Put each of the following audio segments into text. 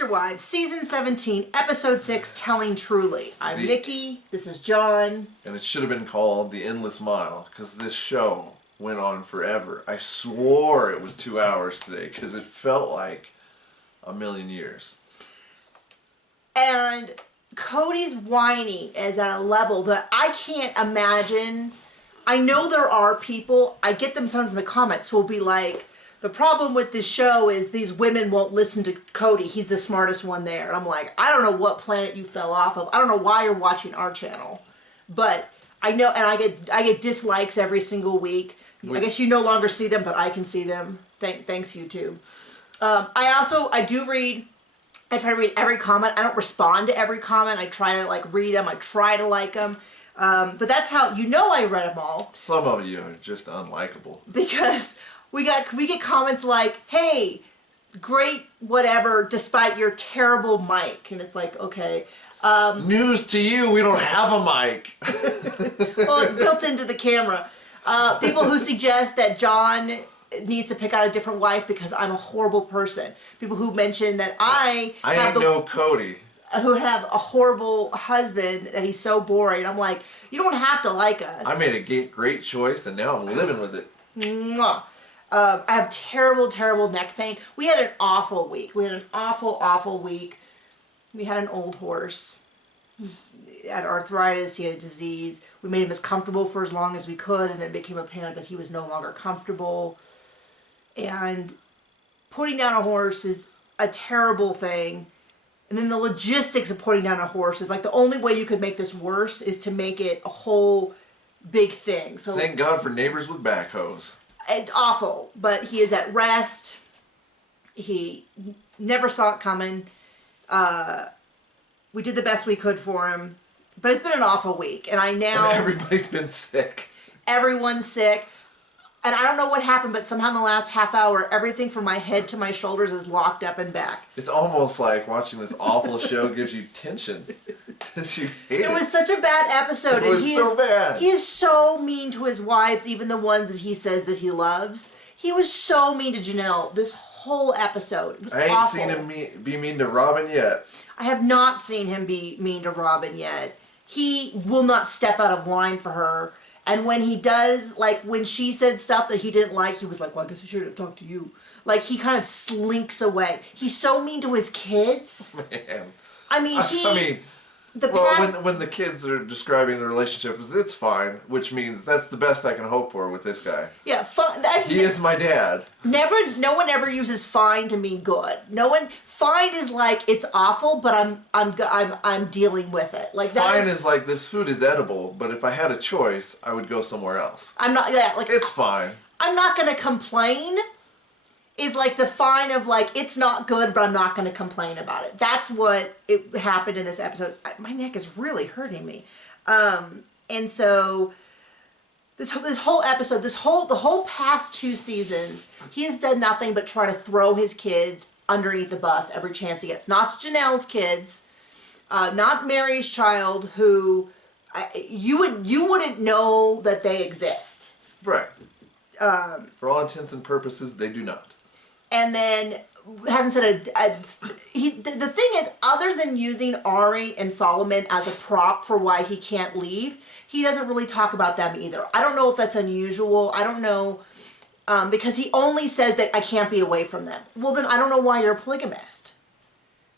Sister Wives, Season 17, Episode 6, Telling Truly. I'm Nikki, this is John. And it should have been called The Endless Mile, because this show went on forever. I swore it was 2 hours today, because it felt like a million years. And Cody's whining is at a level that I can't imagine. I know there are people, I get them sometimes in the comments, who will be like, the problem with this show is these women won't listen to Cody. He's the smartest one there. And I'm like, I don't know what planet you fell off of. I don't know why you're watching our channel. But I know, and I get dislikes every single week. I guess you no longer see them, but I can see them. Thanks, YouTube. I do read, I try to read every comment. I don't respond to every comment. I try to read them. I try to like them. But that's how, I read them all. Some of you are just unlikable. Because we get comments like, hey, great whatever, despite your terrible mic. And it's like, okay. News to you, we don't have a mic. Well, it's built into the camera. People who suggest that John needs to pick out a different wife because I'm a horrible person. People who mention that I ain't no Cody. Who have a horrible husband, that he's so boring. I'm like, you don't have to like us. I made a great choice, and now I'm living with it. Mwah. I have terrible, terrible neck pain. We had an awful week. We had an awful, awful week. We had an old horse. He had arthritis. He had a disease. We made him as comfortable for as long as we could, and then it became apparent that he was no longer comfortable. And putting down a horse is a terrible thing. And then the logistics of putting down a horse is like the only way you could make this worse is to make it a whole big thing. So thank God for neighbors with backhoes. It's awful, but he is at rest. He never saw it coming. We did the best we could for him, but it's been an awful week, and and everybody's been sick. Everyone's sick, and I don't know what happened, but somehow in the last half hour, everything from my head to my shoulders is locked up and back. It's almost like watching this awful show gives you tension. You hate it was such a bad episode. It was so bad. He is so mean to his wives, even the ones that he says that he loves. He was so mean to Janelle this whole episode. It was awful. I ain't seen him be mean to Robin yet. I have not seen him be mean to Robin yet. He will not step out of line for her. And when he does, like when she said stuff that he didn't like, he was like, well, I guess I should have talked to you. Like he kind of slinks away. He's so mean to his kids. Man. I mean, when the kids are describing the relationship, it's fine, which means that's the best I can hope for with this guy. Yeah, he is my dad. No one ever uses fine to mean good. Fine is like it's awful, but I'm dealing with it. Like fine is like this food is edible, but if I had a choice, I would go somewhere else. It's fine. I'm not gonna complain. Is like the fine of like, it's not good, but I'm not going to complain about it. That's what it happened in this episode. My neck is really hurting me. And so this whole episode, the whole past 2 seasons, he has done nothing but try to throw his kids underneath the bus every chance he gets. Not Janelle's kids, not Mary's child, who you wouldn't know that they exist. Right. For all intents and purposes, they do not. And then hasn't said the thing is, other than using Ari and Solomon as a prop for why he can't leave, he doesn't really talk about them either. I don't know if that's unusual. I don't know, because he only says that I can't be away from them. Well, then I don't know why you're a polygamist.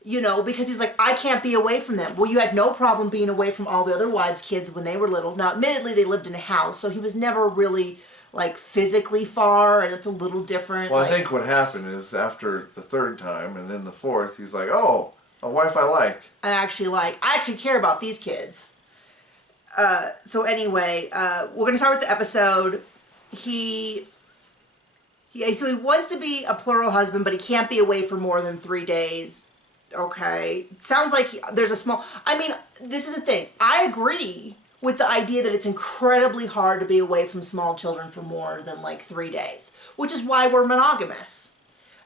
Because he's like, I can't be away from them. Well, you had no problem being away from all the other wives' kids when they were little. Now, admittedly, they lived in a house, so he was never really physically far, and it's a little different. Well, I think what happened is after the 3rd time and then the 4th, he's like, oh, a wife I like. I actually care about these kids. So anyway, we're going to start with the episode. So he wants to be a plural husband, but he can't be away for more than 3 days. Okay. Sounds like there's a small... I mean, this is the thing. I agree with the idea that it's incredibly hard to be away from small children for more than 3 days, which is why we're monogamous.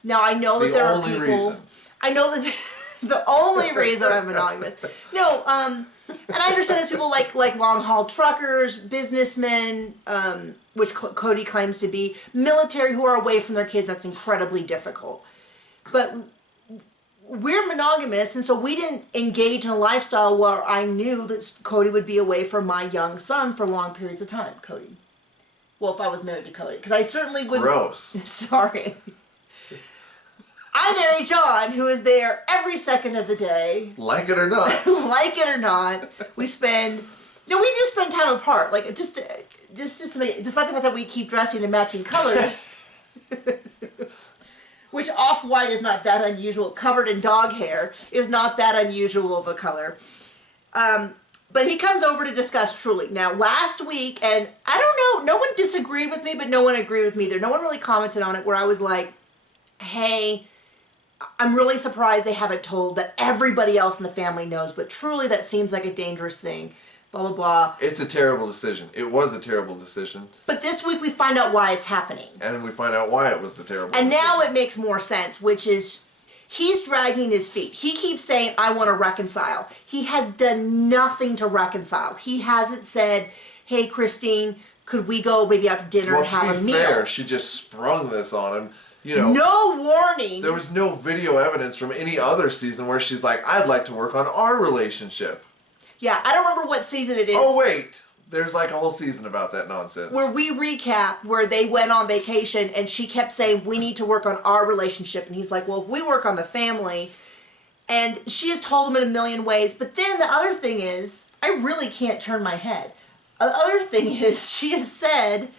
Now, I know that there are people... Reason. I know that the only reason I'm monogamous. No, and I understand there's people like long-haul truckers, businessmen, which Cody claims to be, military who are away from their kids. That's incredibly difficult. But we're monogamous, and so we didn't engage in a lifestyle where I knew that Cody would be away from my young son for long periods of time. Cody. Well, if I was married to Cody, because I certainly wouldn't. Gross. Sorry. I married John, who is there every second of the day. Like it or not. Like it or not, we spend. No, we do spend time apart. Like just to make, despite the fact that we keep dressing in matching colors. Which off-white is not that unusual. Covered in dog hair is not that unusual of a color. But he comes over to discuss Truly. Now, last week, and I don't know, no one disagreed with me, but no one agreed with me either. No one really commented on it, where I was like, hey, I'm really surprised they haven't told that everybody else in the family knows, but Truly, that seems like a dangerous thing. Blah, blah, blah. It's a terrible decision. It was a terrible decision. But this week we find out why it's happening. And we find out why it was the terrible decision. And now it makes more sense, which is he's dragging his feet. He keeps saying, I want to reconcile. He has done nothing to reconcile. He hasn't said, hey, Christine, could we go maybe out to dinner and have a meal? Well, to be fair, she just sprung this on him. You know, no warning. There was no video evidence from any other season where she's like, I'd like to work on our relationship. Yeah, I don't remember what season it is. Oh, wait. There's like a whole season about that nonsense. Where we recap where they went on vacation and she kept saying, we need to work on our relationship. And he's like, well, if we work on the family. And she has told him in a million ways. But then the other thing is, I really can't turn my head. The other thing is, he has said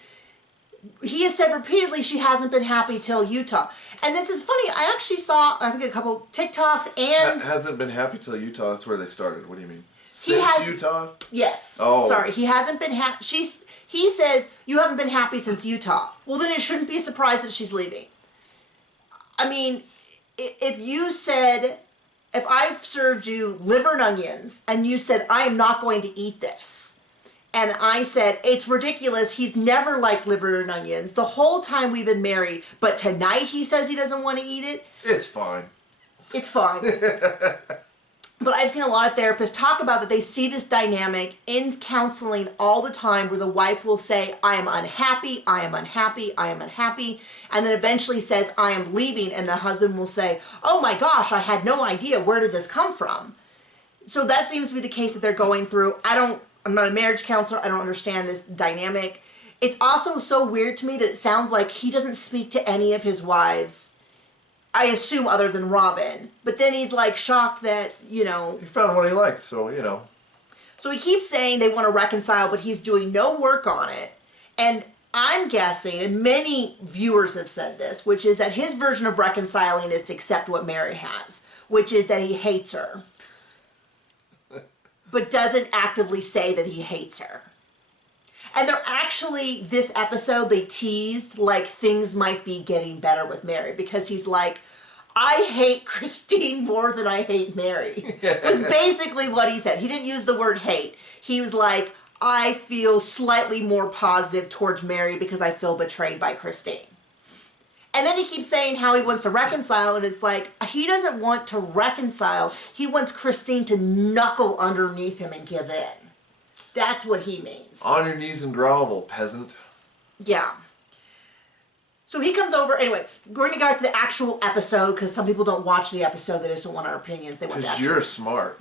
repeatedly she hasn't been happy till Utah. And this is funny. I actually saw, I think, a couple TikToks and... Hasn't been happy till Utah? That's where they started. What do you mean? Utah? Yes. Oh. Sorry. He hasn't been happy. He says, you haven't been happy since Utah. Well, then it shouldn't be a surprise that she's leaving. I mean, if I've served you liver and onions, and you said, I am not going to eat this, and I said, it's ridiculous, he's never liked liver and onions the whole time we've been married, but tonight he says he doesn't want to eat it. It's fine. It's fine. But I've seen a lot of therapists talk about that they see this dynamic in counseling all the time where the wife will say, I am unhappy, I am unhappy, I am unhappy, and then eventually says, I am leaving, and the husband will say, oh my gosh, I had no idea, where did this come from? So that seems to be the case that they're going through. I'm not a marriage counselor, I don't understand this dynamic. It's also so weird to me that it sounds like he doesn't speak to any of his wives, I assume, other than Robin. But then he's like shocked that, you know... He found what he liked, so, you know. So he keeps saying they want to reconcile, but he's doing no work on it. And I'm guessing, and many viewers have said this, which is that his version of reconciling is to accept what Mary has, which is that he hates her. But doesn't actively say that he hates her. And they're actually, this episode, they teased like things might be getting better with Mary, because he's like, I hate Christine more than I hate Mary. Was basically what he said. He didn't use the word hate. He was like, I feel slightly more positive towards Mary because I feel betrayed by Christine. And then he keeps saying how he wants to reconcile, and it's like, he doesn't want to reconcile. He wants Christine to knuckle underneath him and give in. That's what he means. On your knees and grovel, peasant. Yeah. So he comes over. Anyway, we're going to go back to the actual episode, because some people don't watch the episode. They just don't want our opinions. They want that. Because you're smart.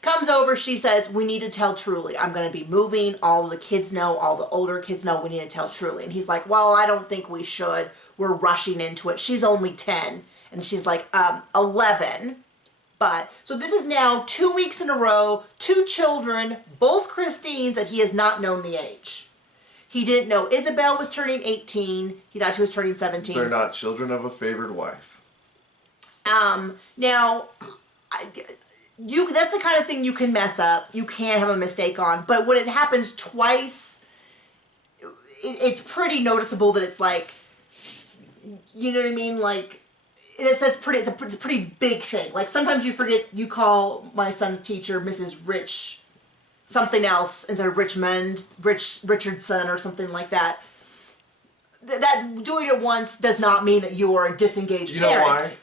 Comes over. She says, we need to tell Truly. I'm going to be moving. All the kids know. All the older kids know. We need to tell Truly. And he's like, well, I don't think we should. We're rushing into it. She's only 10. And she's like, 11. But, so this is now 2 weeks in a row, 2 children, both Christines, that he has not known the age. He didn't know Isabel was turning 18. He thought she was turning 17. They're not children of a favored wife. Now, that's the kind of thing you can mess up. You can have a mistake on. But when it happens twice, it's pretty noticeable that it's like, you know what I mean? Like, it's a pretty big thing. Like, sometimes you forget, you call my son's teacher Mrs. Rich something else instead of Richardson or something like that. That doing it once does not mean that you are a disengaged parent. You know why?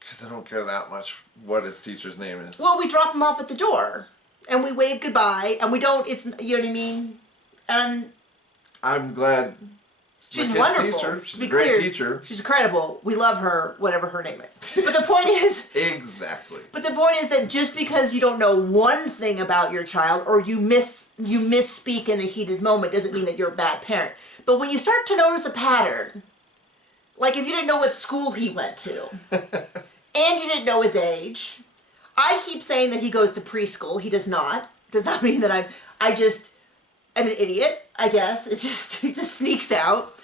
Because I don't care that much what his teacher's name is. Well, we drop him off at the door, and we wave goodbye, and we don't, you know what I mean? And I'm glad She's my kid's wonderful. teacher. She's to be a great clear, teacher. She's incredible. We love her, whatever her name is. But the point is... Exactly. But the point is that just because you don't know one thing about your child or you misspeak in a heated moment doesn't mean that you're a bad parent. But when you start to notice a pattern, like if you didn't know what school he went to, and you didn't know his age, I keep saying that he goes to preschool. He does not. Does not mean that I'm an idiot, I guess. It just sneaks out.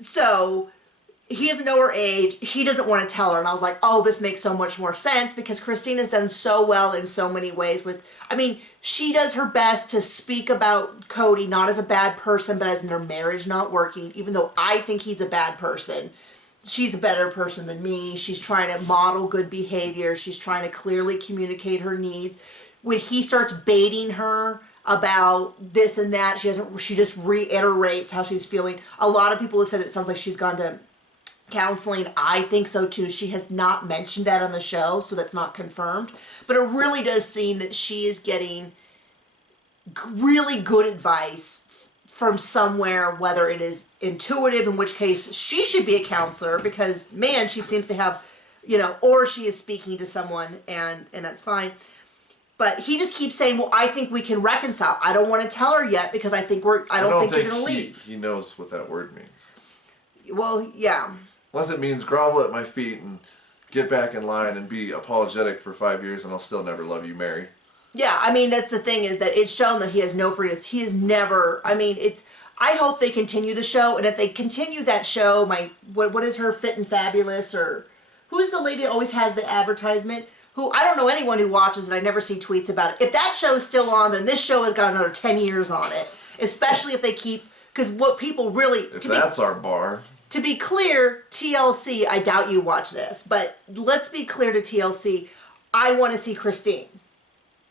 So he doesn't know her age. He doesn't want to tell her. And I was like, oh, this makes so much more sense because Christine has done so well in so many ways she does her best to speak about Cody, not as a bad person, but as in their marriage not working, even though I think he's a bad person. She's a better person than me. She's trying to model good behavior. She's trying to clearly communicate her needs. When he starts baiting her about this and that, she just reiterates how she's feeling. A lot of people have said it sounds like she's gone to counseling. I think so too. She has not mentioned that on the show, so that's not confirmed. But it really does seem that she is getting really good advice from somewhere, whether it is intuitive, in which case she should be a counselor because, man, she seems to have, or she is speaking to someone and that's fine. But he just keeps saying, well, I think we can reconcile. I don't want to tell her yet because I don't think you're going to leave. He knows what that word means. Well, yeah. Unless it means grovel at my feet and get back in line and be apologetic for 5 years and I'll still never love you, Mary. Yeah, I mean, that's the thing is that it's shown that he has no freedoms. He has never, I hope they continue the show. And if they continue that show, what is her Fit and Fabulous or who's the lady that always has the advertisement? I don't know anyone who watches it. I never see tweets about it. If that show is still on, then this show has got another 10 years on it. Especially if they keep, because what people really... If that's our bar. To be clear, TLC, I doubt you watch this, but let's be clear to TLC, I want to see Christine.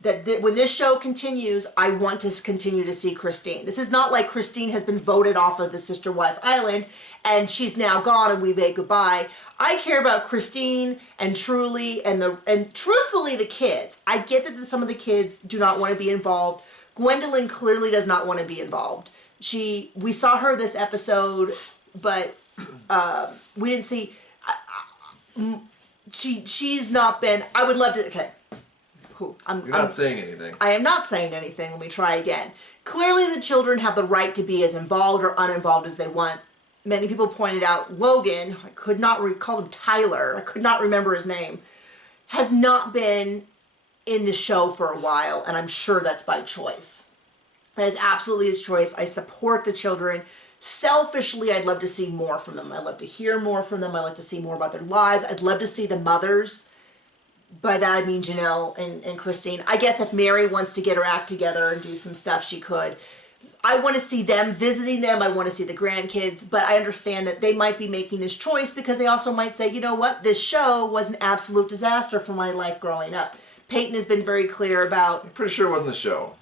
That when this show continues, I want to continue to see Christine. This is not like Christine has been voted off of the Sister Wife Island and she's now gone and we bade goodbye. I care about Christine and Truly and truthfully the kids. I get that some of the kids do not want to be involved. Gwendolyn clearly does not want to be involved. We saw her this episode, but we didn't see. She's not been. I would love to. Okay. You're not saying anything. I am not saying anything. Let me try again. Clearly, the children have the right to be as involved or uninvolved as they want. Many people pointed out Logan, I could not call him Tyler, I could not remember his name, has not been in the show for a while, and I'm sure that's by choice. That is absolutely his choice. I support the children. Selfishly, I'd love to see more from them. I'd love to hear more from them. I'd like to see more about their lives. I'd love to see the mothers. By that I mean Janelle and Christine. I guess if Mary wants to get her act together and do some stuff, she could. I want to see them visiting them. I want to see the grandkids. But I understand that they might be making this choice because they also might say, you know what, this show was an absolute disaster for my life growing up. Peyton has been very clear about... I'm pretty sure it wasn't the show.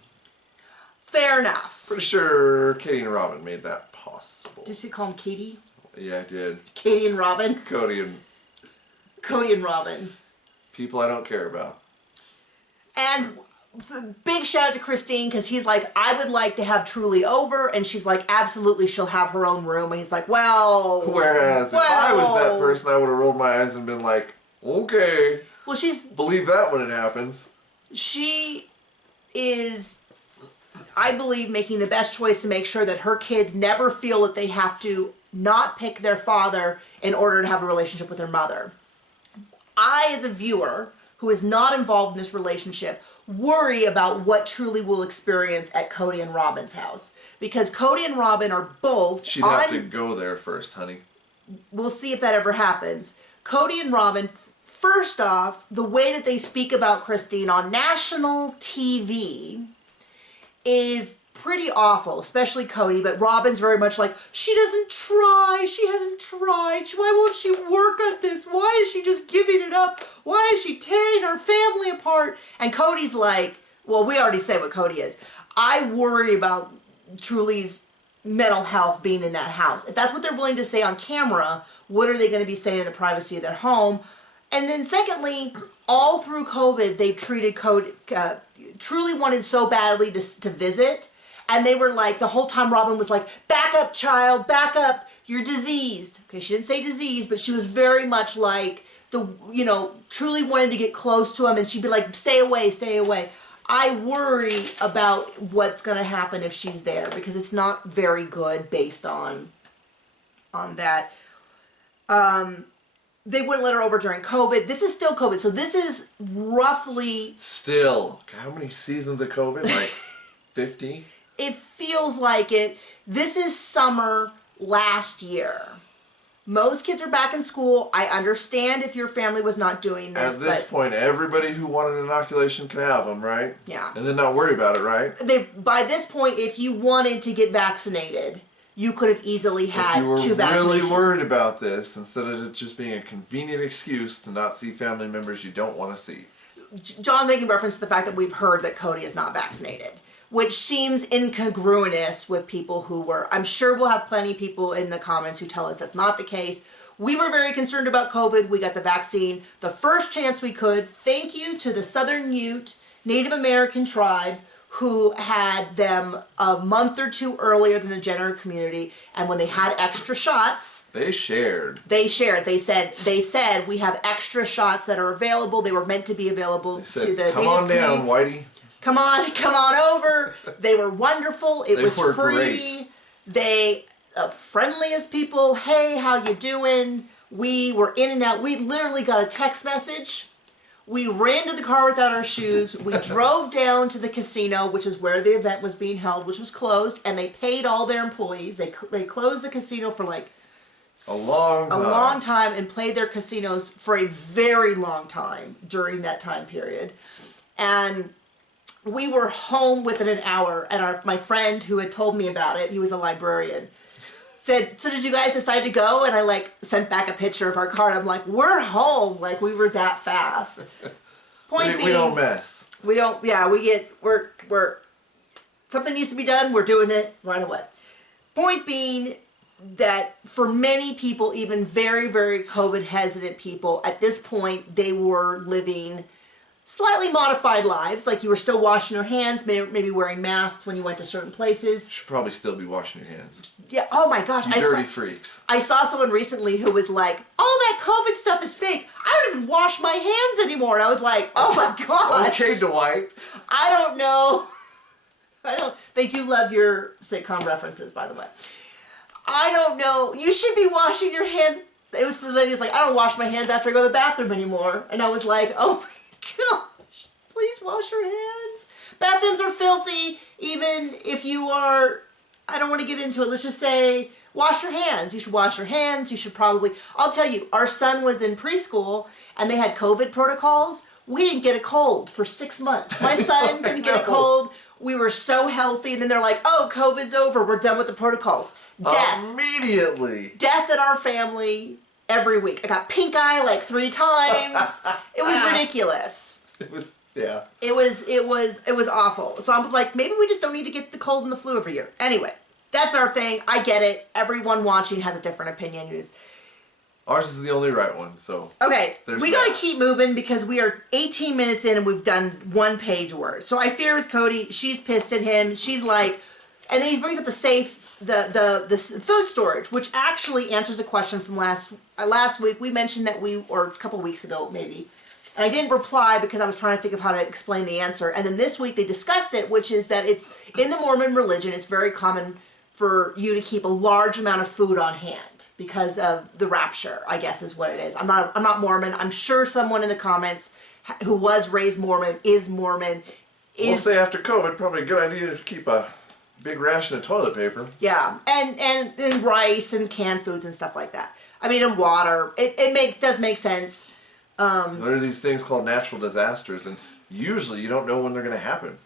Fair enough. Pretty sure Katie and Robin made that possible. Did you call them Katie? Yeah, I did. Katie and Robin? Cody and Robin. People I don't care about. And big shout out to Christine because he's like, I would like to have Truly over. And she's like, absolutely, she'll have her own room. And he's like, well... Whereas if I was that person, I would have rolled my eyes and been like, okay. Well, believe that when it happens. She is, I believe, making the best choice to make sure that her kids never feel that they have to not pick their father in order to have a relationship with their mother. I, as a viewer who is not involved in this relationship, worry about what Truly will experience at Cody and Robin's house. Because Cody and Robin are both... She'd have to go there first, honey. We'll see if that ever happens. Cody and Robin, first off, the way that they speak about Christine on national TV is pretty awful, especially Cody, but Robin's very much like, she doesn't try, she hasn't tried, why won't she work at this, why is she just giving it up, why is she tearing our family apart? And Cody's like, well, we already said what Cody is. I worry about Truly's mental health being in that house. If that's what they're willing to say on camera, what are they going to be saying in the privacy of their home? And then secondly, all through COVID, they've treated Cody, Truly wanted so badly to visit. And they were like, the whole time Robin was like, back up, child, back up, you're diseased. Okay, she didn't say diseased, but she was very much like, truly wanted to get close to him, and she'd be like, stay away, stay away. I worry about what's going to happen if she's there, because it's not very good based on that. They wouldn't let her over during COVID. This is still COVID, so this is roughly... Still. How many seasons of COVID? Like 50? It feels like it. This is summer last year. Most kids are back in school. I understand if your family was not doing this. At this point, everybody who wanted an inoculation can have them, right? Yeah. And then not worry about it, right? By this point, if you wanted to get vaccinated, you could have easily had 2 vaccinations. If you were really worried about this, instead of it just being a convenient excuse to not see family members you don't want to see. John's making reference to the fact that we've heard that Cody is not vaccinated, which seems incongruous with people who were. I'm sure we'll have plenty of people in the comments who tell us that's not the case. We were very concerned about COVID. We got the vaccine the first chance we could. Thank you to the Southern Ute Native American tribe who had them a month or 2 earlier than the general community. And when they had extra shots... They shared. They said, we have extra shots that are available. They were meant to be available to the Native come on community. down, Whitey. Come on over. They were wonderful. It was free. Great. They, friendliest people. Hey, how you doing? We were in and out. We literally got a text message. We ran to the car without our shoes. We drove down to the casino, which is where the event was being held, which was closed, and they paid all their employees. They closed the casino for like a long time and played their casinos for a very long time during that time period. And we were home within an hour, and my friend who had told me about it, he was a librarian, said, so did you guys decide to go? And I sent back a picture of our car, and I'm like, we're home. Like, we were that fast. We don't mess. We don't, we're, something needs to be done, we're doing it right away. Point being that for many people, even very, very COVID hesitant people, at this point, they were living slightly modified lives, like you were still washing your hands, maybe wearing masks when you went to certain places. You should probably still be washing your hands. Yeah, oh my gosh. You dirty freaks. I saw someone recently who was like, all that COVID stuff is fake. I don't even wash my hands anymore. And I was like, oh my God. Okay, Dwight. I don't know. They do love your sitcom references, by the way. I don't know. You should be washing your hands. It was the lady's like, I don't wash my hands after I go to the bathroom anymore. And I was like, oh my gosh, please wash your hands. Bathrooms are filthy, even if you are, I don't want to get into it. Let's just say, wash your hands. You should wash your hands. You should probably, I'll tell you, our son was in preschool and they had COVID protocols. We didn't get a cold for 6 months. My son didn't get a cold. We were so healthy. And then they're like, oh, COVID's over. We're done with the protocols. Death. Immediately. Death in our family every week. I got pink eye like 3 times. It was ridiculous. It was, yeah. It was awful. So I was like, maybe we just don't need to get the cold and the flu every year. Anyway, that's our thing. I get it. Everyone watching has a different opinion. Ours is the only right one, so. Okay, we got to keep moving because we are 18 minutes in and we've done 1 page worth. So I fear with Cody, she's pissed at him. She's like, and then he brings up the safe, the food storage, which actually answers a question from last week. We mentioned that or a couple weeks ago maybe, and I didn't reply because I was trying to think of how to explain the answer. And then this week they discussed it, which is that it's in the Mormon religion, it's very common for you to keep a large amount of food on hand because of the rapture, I guess is what it is. I'm not Mormon. I'm sure someone in the comments who was raised Mormon is Mormon. We'll say after COVID, probably a good idea to keep a big ration of toilet paper. Yeah, and rice and canned foods and stuff like that. I mean, and water. It does make sense. There are these things called natural disasters, and usually you don't know when they're going to happen.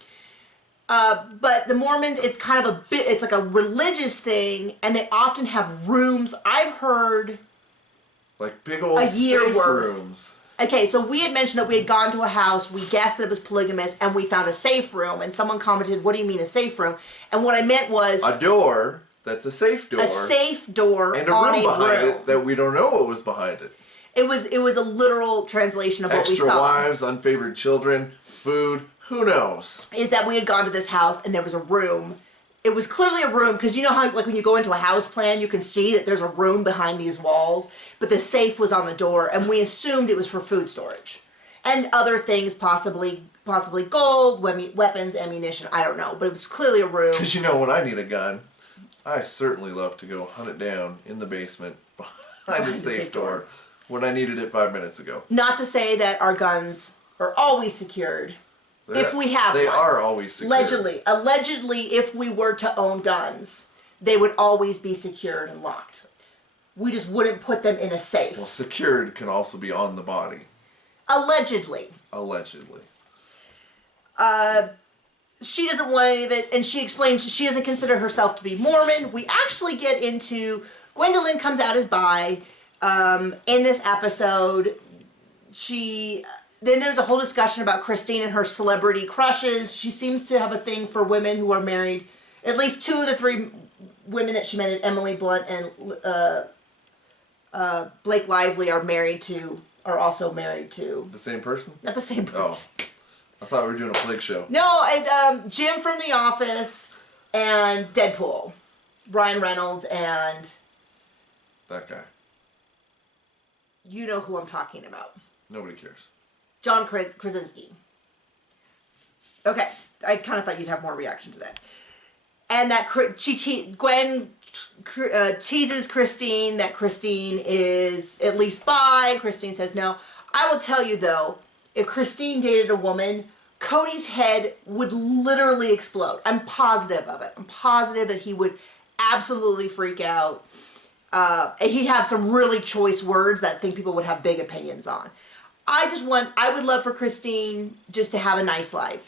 But the Mormons, it's kind of it's like a religious thing, and they often have rooms. I've heard like big old safe rooms. Okay, so we had mentioned that we had gone to a house, we guessed that it was polygamous, and we found a safe room, and someone commented, what do you mean a safe room? And what I meant was... a door that's a safe door. A safe door and a room behind it that we don't know what was behind it. It was a literal translation of what we saw. Extra wives, unfavored children, food, who knows? Is that we had gone to this house, and there was a room it was clearly a room, because you know how, like, when you go into a house plan, you can see that there's a room behind these walls, but the safe was on the door, and we assumed it was for food storage. And other things, possibly gold, weapons, ammunition, I don't know, but it was clearly a room. Because you know, when I need a gun, I certainly love to go hunt it down in the basement behind the safe door when I needed it 5 minutes ago. Not to say that our guns are always secured. If we have They one. are always secured. Allegedly, if we were to own guns, they would always be secured and locked. We just wouldn't put them in a safe. Well, secured can also be on the body. Allegedly. Allegedly. She doesn't want any of it, and she explains she doesn't consider herself to be Mormon. We actually get into, Gwendolyn comes out as bi in this episode. Then there's a whole discussion about Christine and her celebrity crushes. She seems to have a thing for women who are married. At least 2 of the 3 women that she met, Emily Blunt and Blake Lively, are also married to... The same person? Not the same person. Oh. I thought we were doing a plague show. No, Jim from The Office and Deadpool. Ryan Reynolds and... That guy. You know who I'm talking about. Nobody cares. John Krasinski. Okay, I kind of thought you'd have more reaction to that. And that Gwen teases Christine that Christine is at least bi. Christine says no. I will tell you though, if Christine dated a woman, Cody's head would literally explode. I'm positive of it. I'm positive that he would absolutely freak out. And he'd have some really choice words that I think people would have big opinions on. I would love for Christine just to have a nice life.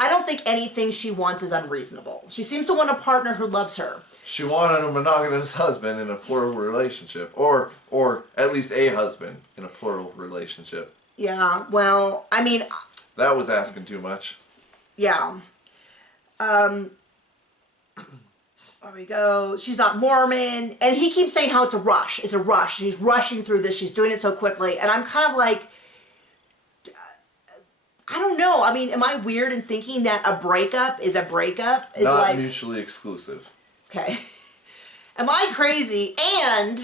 I don't think anything she wants is unreasonable. She seems to want a partner who loves her. She wanted a monogamous husband in a plural relationship. Or at least a husband in a plural relationship. Yeah, well, I mean... That was asking too much. Yeah. There we go. She's not Mormon. And he keeps saying how it's a rush. It's a rush. She's rushing through this. She's doing it so quickly. And I'm kind of like... I don't know. I mean, am I weird in thinking that a breakup is a breakup? Is not like, mutually exclusive. Okay. Am I crazy? And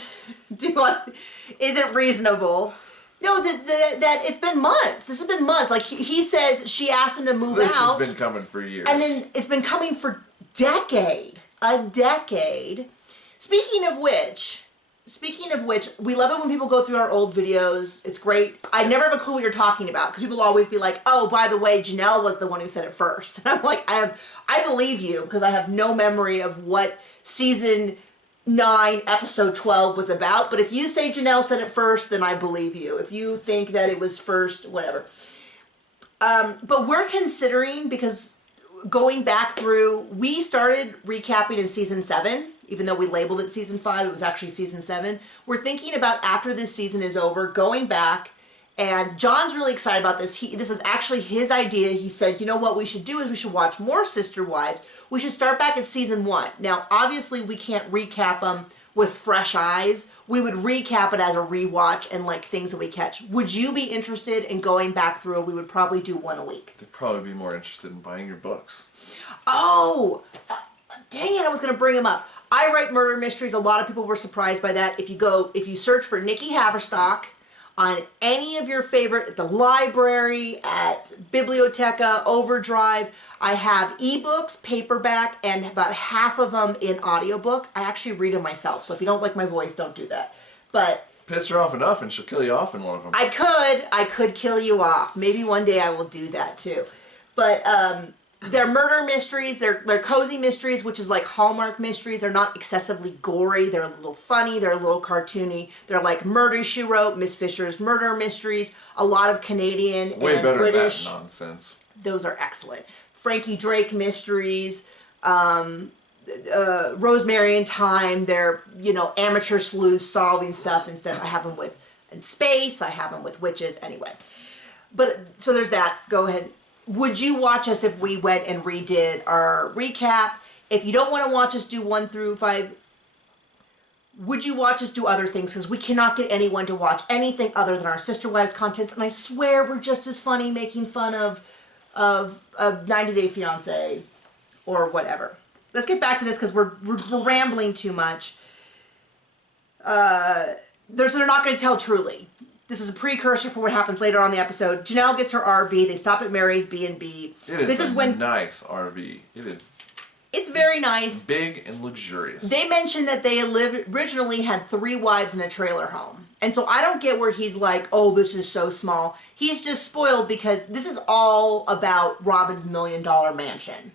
is it reasonable? No, that it's been months. This has been months. Like he says, she asked him to move out. This has been coming for years. And then it's been coming for a decade. Speaking of which, we love it when people go through our old videos. It's great. I never have a clue what you're talking about because people always be like, "Oh, by the way, Janelle was the one who said it first." And I'm like, I believe you because I have no memory of what season 9, episode 12 was about. But if you say Janelle said it first, then I believe you. If you think that it was first, whatever. But we're considering, because going back through, we started recapping in season 7. Even though we labeled it season 5, it was actually season 7. We're thinking about, after this season is over, going back, and John's really excited about this. This is actually his idea. He said, you know what we should do is we should watch more Sister Wives. We should start back at season 1. Now, obviously, we can't recap them with fresh eyes. We would recap it as a rewatch and like things that we catch. Would you be interested in going back through? We would probably do one a week. They'd probably be more interested in buying your books. Oh, dang it, I was going to bring them up. I write murder mysteries. A lot of people were surprised by that. If you search for Nikki Haverstock on any of your favorite, at the library, at Biblioteca, Overdrive, I have ebooks, paperback, and about half of them in audiobook. I actually read them myself, so if you don't like my voice, don't do that. But piss her off enough and she'll kill you off in one of them. I could kill you off. Maybe one day I will do that too. But they're murder mysteries. They're cozy mysteries, which is like Hallmark mysteries. They're not excessively gory. They're a little funny. They're a little cartoony. They're like Murder, She Wrote, Miss Fisher's Murder Mysteries. A lot of Canadian Way and better British. Than that nonsense. Those are excellent. Frankie Drake mysteries. Rosemary and Thyme. They're, amateur sleuths solving stuff. Instead, I have them with in space. I have them with witches. Anyway. But, so there's that. Go ahead. Would you watch us if we went and redid our recap? If you don't want to watch us do 1 through 5, would you watch us do other things? Because we cannot get anyone to watch anything other than our Sister Wives contents. And I swear we're just as funny making fun of 90 Day Fiancé or whatever. let's get back to this because we're rambling too much. They're not going to tell truly. This is a precursor for what happens later on in the episode. Janelle gets her RV. They stop at Mary's B&B. This is when nice RV. It's very nice. Big and luxurious. They mentioned that they originally had 3 wives in a trailer home. And so I don't get where he's like, oh, this is so small. He's just spoiled because this is all about Robin's $1 million mansion.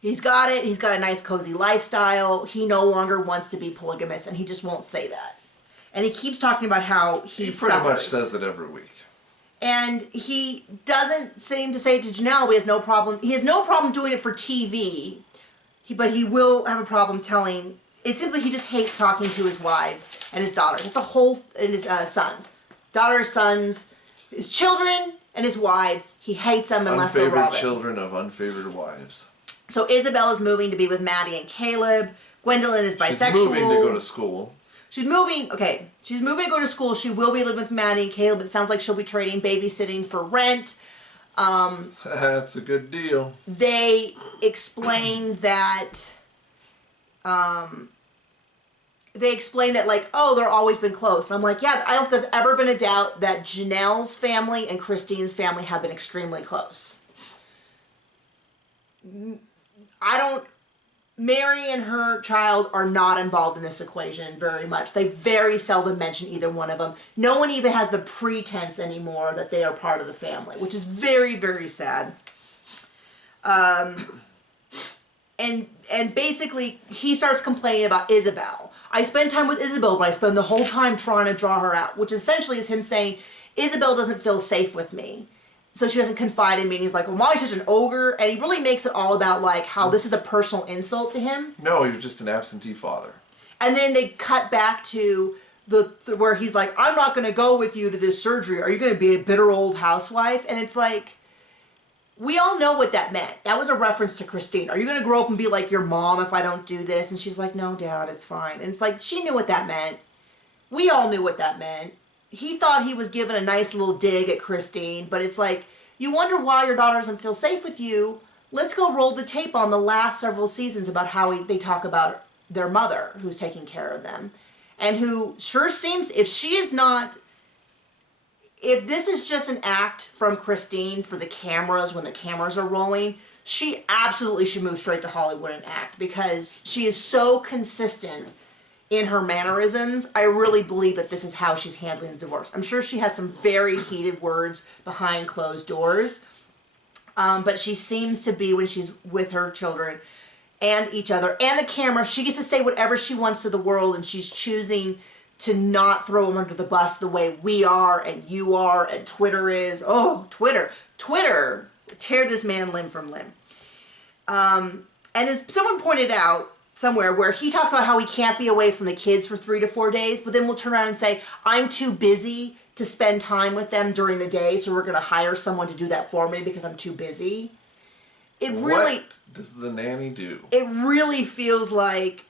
He's got it. He's got a nice cozy lifestyle. He no longer wants to be polygamous, and he just won't say that. And he keeps talking about how he suffers. Pretty much says it every week. And he doesn't seem to say it to Janelle. He has no problem. He has no problem doing it for TV. But he will have a problem telling. It seems like he just hates talking to his wives and his daughters. It's and his sons, daughters, sons, his children, and his wives. He hates them unless they're Robin. Unfavored children of unfavored wives. So Isabel is moving to be with Maddie and Caleb. Gwendolyn is bisexual. She's moving to go to school. She's moving. Okay, she's moving to go to school. She will be living with Maddie and Caleb. It sounds like she'll be trading babysitting for rent. That's a good deal. They explained that like, oh, they're always been close. And I'm like, yeah, I don't think there's ever been a doubt that Janelle's family and Christine's family have been extremely close. Mary and her child are not involved in this equation very much. They very seldom mention either one of them. No one even has the pretense anymore that they are part of the family, which is very, very sad. And basically, he starts complaining about Isabel. I spend time with Isabel, but I spend the whole time trying to draw her out, which essentially is him saying, Isabel doesn't feel safe with me. So she doesn't confide in me, and he's like, well, Molly's just an ogre, and he really makes it all about, like, how this is a personal insult to him. No, he was just an absentee father. And then they cut back to where he's like, I'm not going to go with you to this surgery. Are you going to be a bitter old housewife? And it's like, we all know what that meant. That was a reference to Christine. Are you going to grow up and be like your mom if I don't do this? And she's like, no, Dad, it's fine. And it's like, she knew what that meant. We all knew what that meant. He thought he was giving a nice little dig at Christine, but it's like, you wonder why your daughter doesn't feel safe with you. Let's go roll the tape on the last several seasons about how they talk about their mother, who's taking care of them, and who sure seems, if this is just an act from Christine for the cameras when the cameras are rolling, she absolutely should move straight to Hollywood and act, because she is so consistent in her mannerisms. I really believe that this is how she's handling the divorce. I'm sure she has some very heated words behind closed doors, but she seems to be, when she's with her children and each other and the camera, she gets to say whatever she wants to the world, and she's choosing to not throw them under the bus the way we are and you are and Twitter is. Oh, Twitter, tear this man limb from limb. And as someone pointed out somewhere, where he talks about how he can't be away from the kids for 3 to 4 days, but then we'll turn around and say, I'm too busy to spend time with them during the day, so we're going to hire someone to do that for me because I'm too busy. What does the nanny do? It really feels like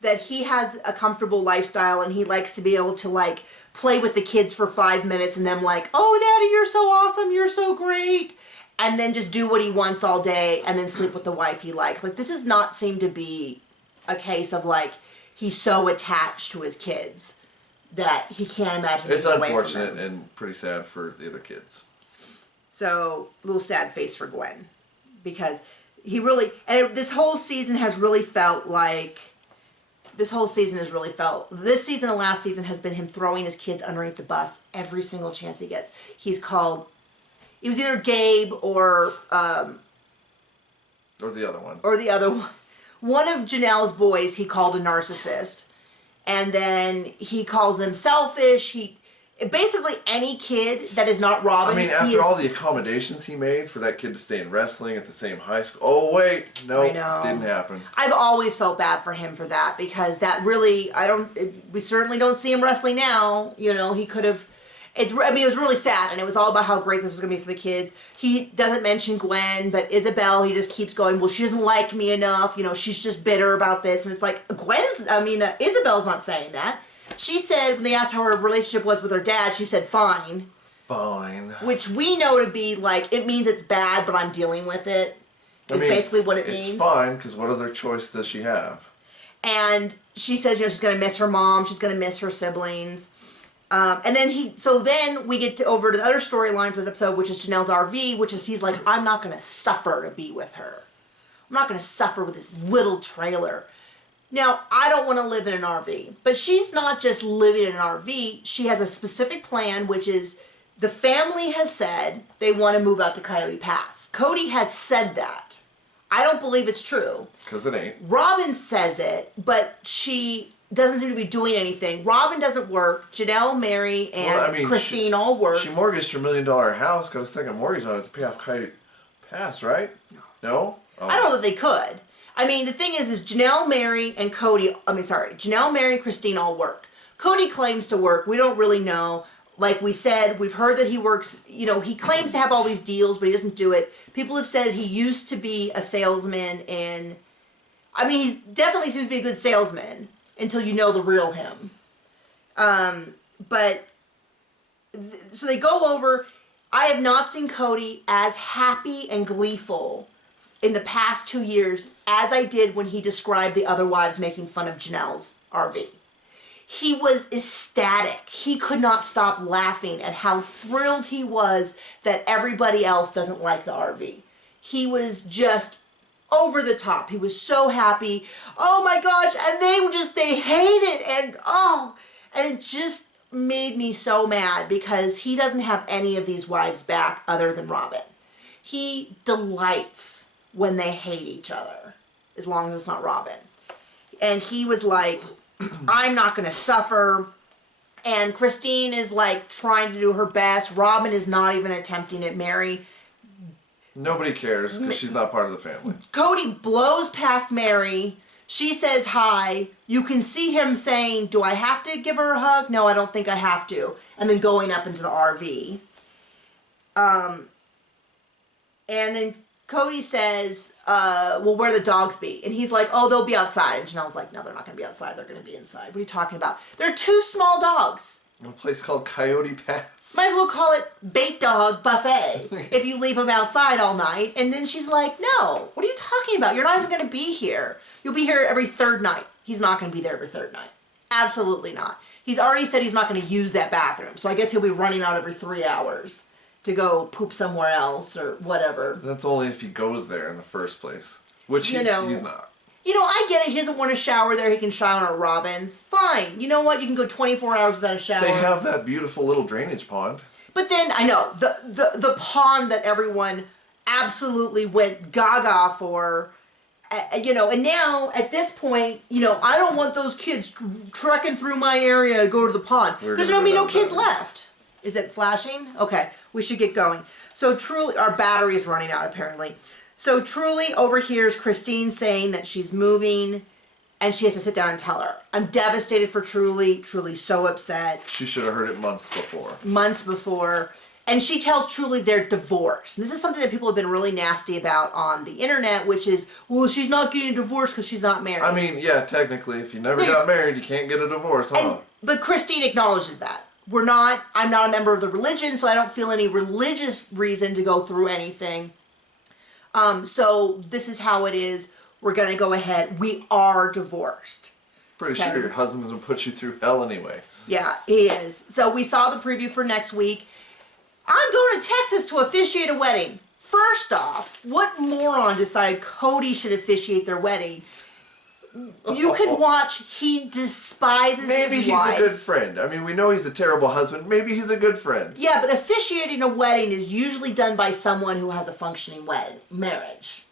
that he has a comfortable lifestyle and he likes to be able to, like, play with the kids for 5 minutes and them like, oh, Daddy, you're so awesome, you're so great. And then just do what he wants all day and then sleep with the wife he likes. Like, this does not seem to be a case of, like, he's so attached to his kids that he can't imagine being away from them. It's unfortunate and pretty sad for the other kids. So, a little sad face for Gwen. Because he really, and this whole season has really felt like, this season and last season has been him throwing his kids underneath the bus every single chance he gets. It was either Gabe or the other one. Or the other one. One of Janelle's boys he called a narcissist. And then he calls them selfish. Basically any kid that is not Robin's. I mean, after all the accommodations he made for that kid to stay in wrestling at the same high school. Oh, wait. No, didn't happen. I've always felt bad for him for that, because that really, we certainly don't see him wrestling now. You know, he could have, it was really sad, and it was all about how great this was going to be for the kids. He doesn't mention Gwen, but Isabel, he just keeps going, well, she doesn't like me enough, you know, she's just bitter about this, and it's like, Isabel's not saying that. She said, when they asked how her relationship was with her dad, she said, fine. Fine. Which we know to be like, it means it's bad, but I'm dealing with it. Is basically what it means. It's fine, because what other choice does she have? And she says, she's going to miss her mom. She's going to miss her siblings. And then then we get over to the other storyline for this episode, which is Janelle's RV, which is he's like, I'm not going to suffer to be with her. I'm not going to suffer with this little trailer. Now, I don't want to live in an RV, but she's not just living in an RV. She has a specific plan, which is the family has said they want to move out to Coyote Pass. Cody has said that. I don't believe it's true. Because it ain't. Robin says it, but she doesn't seem to be doing anything. Robin doesn't work. Janelle, Mary, and Christine all work. She mortgaged her $1 million house, got a second mortgage on it to pay off Coyote Pass, right? No? Oh. I don't know that they could. I mean, the thing is Janelle, Mary, and Janelle, Mary, and Christine all work. Cody claims to work. We don't really know. Like we said, we've heard that he works, he claims to have all these deals, but he doesn't do it. People have said he used to be a salesman, and he's definitely seems to be a good salesman until you know the real him. So they go over, I have not seen Cody as happy and gleeful in the past 2 years as I did when he described the other wives making fun of Janelle's RV. He was ecstatic. He could not stop laughing at how thrilled he was that everybody else doesn't like the RV. He was just over the top. He was so happy. Oh my gosh, and they hate it, and it just made me so mad because he doesn't have any of these wives back other than Robin. He delights when they hate each other, as long as it's not Robin. And he was like, I'm not going to suffer. And Christine is like trying to do her best. Robin is not even attempting it. Mary. Nobody cares because she's not part of the family. Cody blows past Mary. She says hi. You can see him saying, do I have to give her a hug? No, I don't think I have to. And then going up into the RV. And then Cody says, well, where the dogs be? And he's like, oh, they'll be outside. And Janelle's like, no, they're not going to be outside. They're going to be inside. What are you talking about? They're two small dogs. In a place called Coyote Pass. Might as well call it Bait Dog Buffet if you leave them outside all night. And then she's like, no, what are you talking about? You're not even going to be here. You'll be here every third night. He's not going to be there every third night. Absolutely not. He's already said he's not going to use that bathroom. So I guess he'll be running out every 3 hours to go poop somewhere else or whatever. That's only if he goes there in the first place, which he's not. I get it. He doesn't want to shower there. He can shower at Robin's. Fine. You know what? You can go 24 hours without a shower. They have that beautiful little drainage pond. But then, I know, the pond that everyone absolutely went gaga for, and now, at this point, I don't want those kids trekking through my area to go to the pond. Because there's going to be no kids left. Is it flashing? Okay, we should get going. So Truly, our battery is running out apparently. So Truly overhears Christine saying that she's moving and she has to sit down and tell her. I'm devastated for Truly. Truly's so upset. She should have heard it months before. And she tells Truly they're divorced. And this is something that people have been really nasty about on the internet, which is, well, she's not getting a divorce because she's not married. I mean, yeah, technically, if you never got married, you can't get a divorce, huh? But Christine acknowledges that. I'm not a member of the religion, so I don't feel any religious reason to go through anything. So this is how it is. We're going to go ahead. We are divorced. Pretty sure your husband will put you through hell anyway. Yeah, he is. So we saw the preview for next week. I'm going to Texas to officiate a wedding. First off, what moron decided Cody should officiate their wedding? You can watch. He despises his wife. Maybe he's a good friend. I mean, we know he's a terrible husband. Maybe he's a good friend. Yeah, but officiating a wedding is usually done by someone who has a functioning marriage.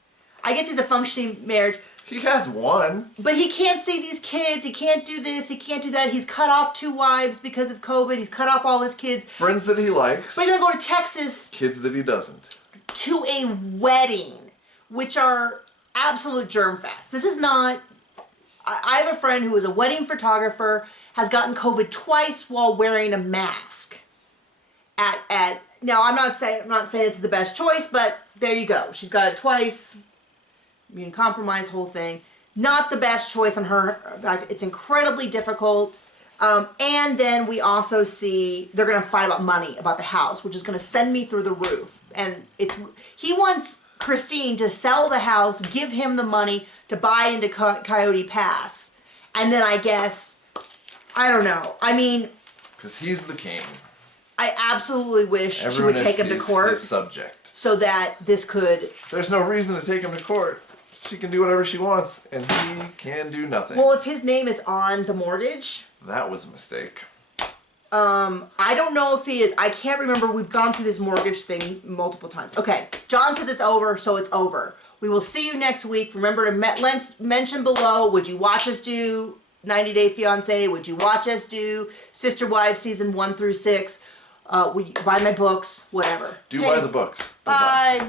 I guess he's a functioning marriage. He has one. But he can't see these kids. He can't do this. He can't do that. He's cut off 2 wives because of COVID. He's cut off all his kids. Friends that he likes. But he's going to go to Texas. Kids that he doesn't. To a wedding, which are absolute germ fest. This is not... I have a friend who is a wedding photographer, has gotten COVID twice while wearing a mask. Now I'm not saying this is the best choice, but there you go. She's got it twice. Immune compromised, whole thing. Not the best choice on her. In fact, it's incredibly difficult. And then we also see they're going to fight about money, about the house, which is going to send me through the roof. And Christine to sell the house, give him the money to buy into Coyote Pass. And then I guess, I don't know. I mean... Because he's the king. I absolutely wish she would take him to court. His subject. So that this could... There's no reason to take him to court. She can do whatever she wants, and he can do nothing. Well, if his name is on the mortgage... That was a mistake. I don't know if he is. I can't remember. We've gone through this mortgage thing multiple times. Okay, John says it's over, so it's over. We will see you next week. Remember to mention below, would you watch us do 90 Day Fiancé? Would you watch us do Sister Wives season 1 through 6? Would you buy my books? Whatever. Buy the books. Bye.